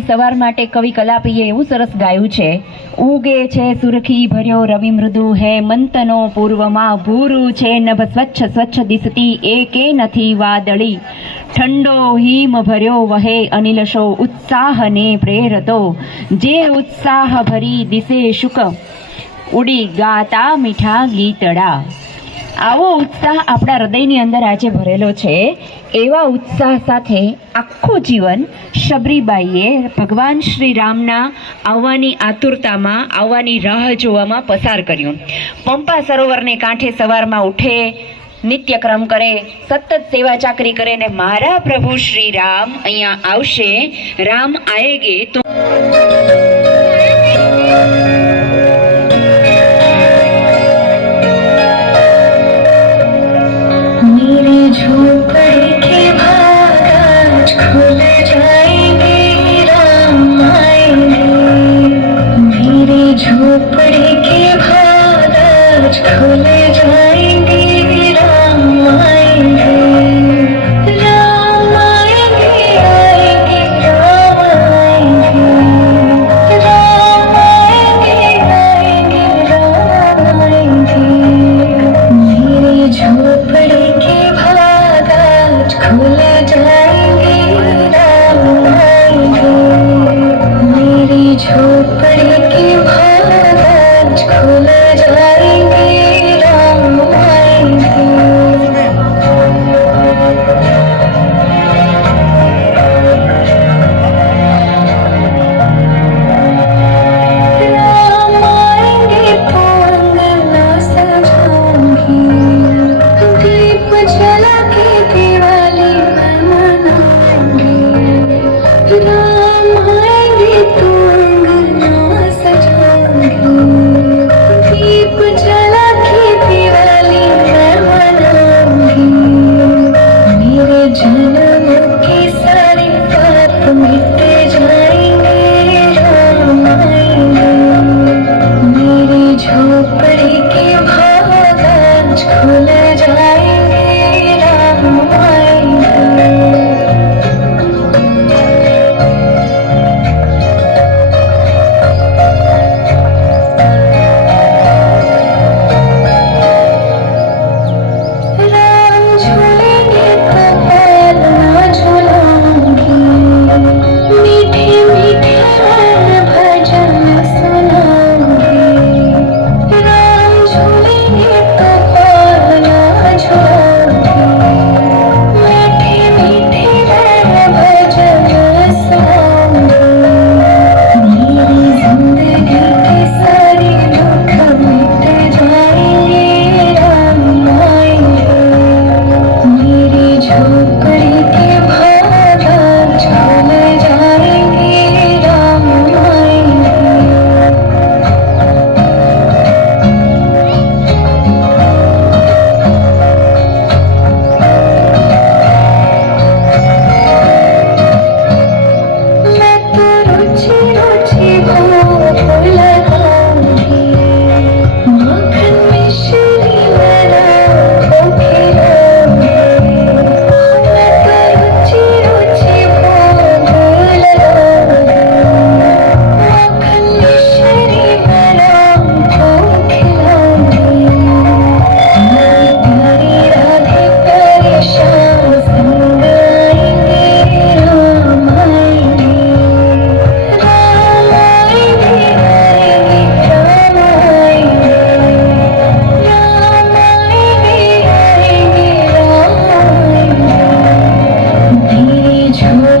આવી સવાર માટે કવિ કલાપીએ એવું સરસ ગાયું છે, ઉગે છે સુરખી ભર્યો રવિ મૃદુ હે મંતનો પૂર્વમાં ભૂરું છે નભ સ્વચ્છ સ્વચ્છ દિસતી એકે નથી વાદળી, ઠંડો હિમ ભર્યો વહે અનિલશો ઉત્સાહને પ્રેરતો, જે ઉત્સાહ ભરી દિશે શુક ઉડી ગાતા મીઠા ગીતડા. આવો ઉત્સાહ આપણા હૃદયની અંદર આજે ભરેલો છે. એવા ઉત્સાહ સાથે આખું જીવન શબરીબાઈએ ભગવાન શ્રી રામના આવવાની આતુરતામાં, આવવાની રાહ જોવામાં પસાર કર્યું. પંપા સરોવરને કાંઠે સવારમાં ઉઠે, નિત્યક્રમ કરે, સતત સેવા ચાકરી કરે ને મારા પ્રભુ શ્રી રામ અહીંયા આવશે, રામ આએગે તો झोपड़ी के भाग आज खुल जाएंगे, राम आएंगे, राम आएंगे, आएंगे, राम आएंगे, राम आएंगे, आएंगे, राम आएंगे, मेरी झोपड़ी के भाग आज खुल जाएंगे, राम आएंगे, मेरी झोपड़ी के खुल जाएंगे, राम आएंगे. राम आएंगे तो अंगना सजाऊंगी, दीप जला के दिवाली मैं मनाऊंगी. राम आएंगे तो अंगना सजाऊंगी, दीप जला के दिवाली मैं मनाऊंगी. मेरे जन्मों की सारी पाप मिट जाएंगे, राम आएंगे, मेरी झोपड़ी के भाग आज खुल जाएंगे, राम आएंगे. True.